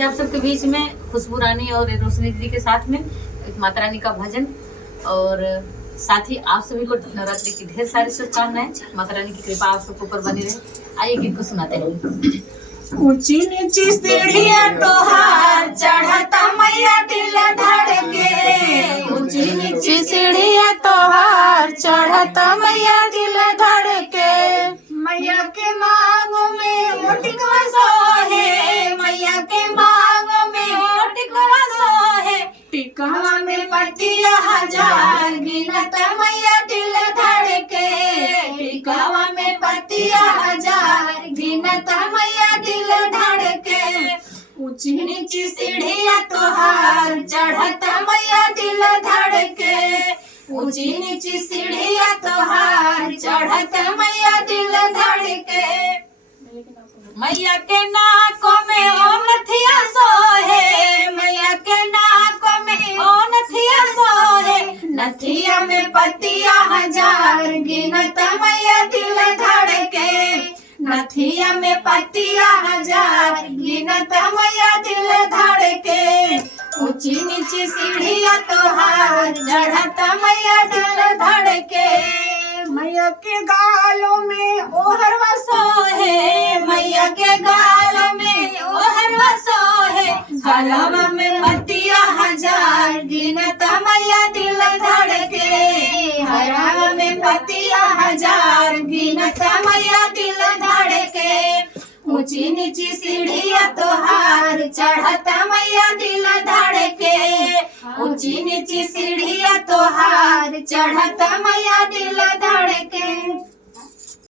आज आप सबके बीच में खुशबू रानी और रोशनी दीदी के साथ में एक माता रानी का भजन और साथ ही आप सभी को नवरात्रि की ढेर सारी शुभकामनाएं। माता रानी की कृपा आप सबके ऊपर बनी रहे। आइए गीत को सुनाते हैं। ऊंची नीची सीढ़ियां तोहार चढ़ता मैया दिल धड़के। ऊंची नीची सीढ़ियां तोहार चढ़ता मैया दिल धड़के। मैया के मांग में ओटिकवा सोहे, मैया के मांग में ओटिकवा सोहे। टिकवा में पतिया हजार गिनत मैया दिल धड़के। टिकवा में पतिया हजार गिनत मैया दिल धड़के। ऊंची नीची सीढ़ियां तोहार चढ़ता मैया दिल धड़के। ऊंची नीची सीढ़ियां तोहार चढ़ता मैया दिल धड़के। मैया के नाकों में ओ नथिया सोहे, मैया के नाकों में ओ नथिया सोहे। नथिया में पतिया हजार गिनत मैया दिल धड़के। नथिया में पतिया हजार गिनत मैया दिल धड़के। ऊंची नीची सीढ़ियां तोहार चढ़ता मैया दिल धड़के। मैया के गालों में ओहरवा सोहे, मैया के गाल में ओहरवा सोहे। गलवा में पतिया हजार गिनत मैया दिल धड़के। हरवा में पतिया हजार गिनत मैया दिल धड़के। ऊंची नीची सीढ़ियां तोहार चढ़ता मैया दिल धड़के। ऊंची नीची सीढ़ियां तोहार चढ़ता मैया दिल